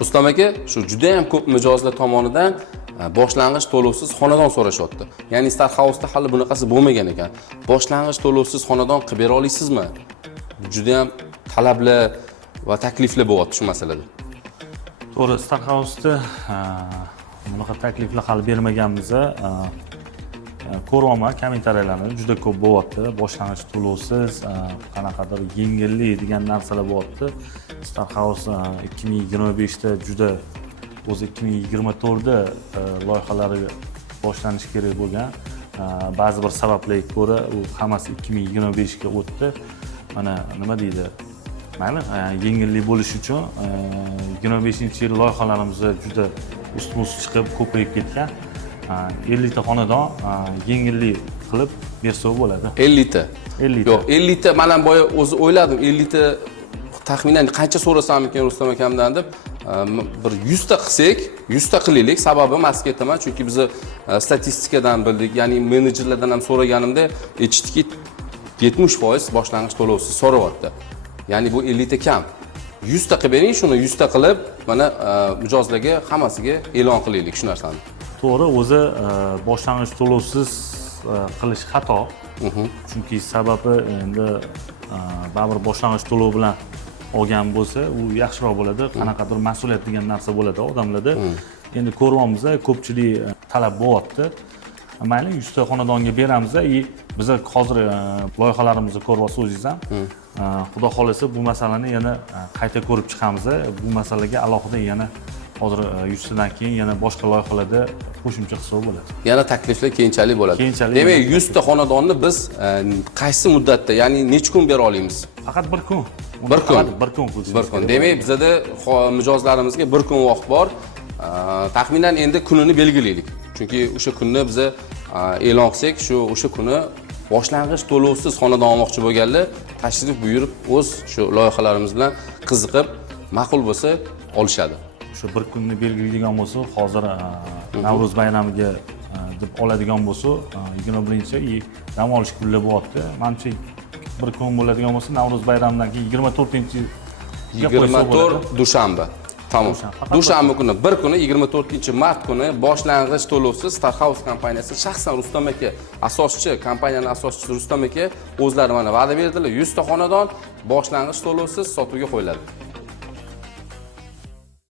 Rustam aka, shu juda ham ko'p mijozlar tomonidan boshlang'ich to'lovsiz xonadon so'rashyapti. Ya'ni Star House'da hali bunaqasi bo'lmagan ekan. Boshlang'ich to'lovsiz xonadon qilib bera olasizmi? Juda ham talablar va takliflar bo'lyapti shu masalada. To'g'ri, Star House'da bunaqa takliflar hali bermaganmiz. Ko'ryapman, kommentariyalarni juda ko'p bo'lyapti. Boshlang'ich to'lovsiz, qanaqadir yengillik degan narsalar bo'lyapti. Star House 2025 da juda o'zi 2024 da loyihalari boshlanishi kerak bo'lgan. Ba'zi bir sabablarga ko'ra u hammasi 2025 ga o'tdi. Mana nima deydi? Mayli, yengillik bo'lish uchun 25-yil loyihalarimiz juda ust-must chiqib ko'payib ketgan. 50 ta xonadon yengillik qilib bersa bo'ladi. 50 ta. 50 ta. Yo'q, 50 ta men ham boya o'zi o'yladim, 50 ta taxminan qancha so'rasam ekan Rustam akamdan deb, bir 100 ta qilsak, 100 ta qilaylik. Sababi mas ketaman, chunki biz statistikadan bildik, ya'ni menejerlardan ham so'raganimda eshitdikki 70% boshlang'ich to'lovsiz so'rayapti. Ya'ni bu 50 ta kam. 100 ta qilib bering, shuni 100 ta qilib, mana mijozlarga hammasiga e'lon qilaylik shu narsani. To'g'ri, o'zi boshlang'ich to'lovsiz qilish xato. Chunki sababi endi baribir boshlang'ich to'lov bilan olgan bo'lsa, u yaxshiroq bo'ladi. Qanaqadir mas'uliyat degan narsa bo'ladi odamlarda. Endi ko'ryapmiz, ko'pchilik talab bo'lyapti. Mayli 100 ta xonadonga beramiz, biz hozir loyihalarimizni ko'ryapsiz o'zingiz ham. Xudo xolasa bu masalani yana qayta ko'rib chiqamiz. Bu masalaga alohida yana hozir 100 tadan keyin yana boshqa loyihalarda qo'shimcha qilsa bo'ladi. Yana takliflar keyinchalik bo'ladi. Demak, 100 ta xonadonni biz qaysi muddatda, ya'ni necha kun bera olamiz? Faqat bir kun. Bir kun. Bir kun. Demak, bizda mijozlarimizga bir kun vaqt bor. Taxminan endi kunini belgilaylik. Chunki o'sha kunni biz e'lon qilsak, o'sha kuni boshlang'ich to'lovsiz xonadon olmoqchi bo'lganlar tashrif buyurib o'z shu loyihalarimiz bilan qiziqib, ma'qul bo'lsa olishadi. Shu bir kunni belgilaydigan bo'lsa, hozir Navro'z bayramiga deb oladigan bo'lsa, 21-chi dam olish kunlari bo'lyapti. Menimcha bir kun bo'ladigan bo'lsa, Navro'z bayramidan keyin 24-chi 24 dushanba. Tamam. Dushanba kuni bir kuni 24-mart kuni boshlang'ich to'lovsiz Star House kompaniyasi shaxsan Rustam aka, asoschi, kompaniyaning asoschisi Rustam aka o'zlari mana va'da berdilar. 100 ta xonadon boshlang'ich to'lovsiz sotuvga qo'yiladi.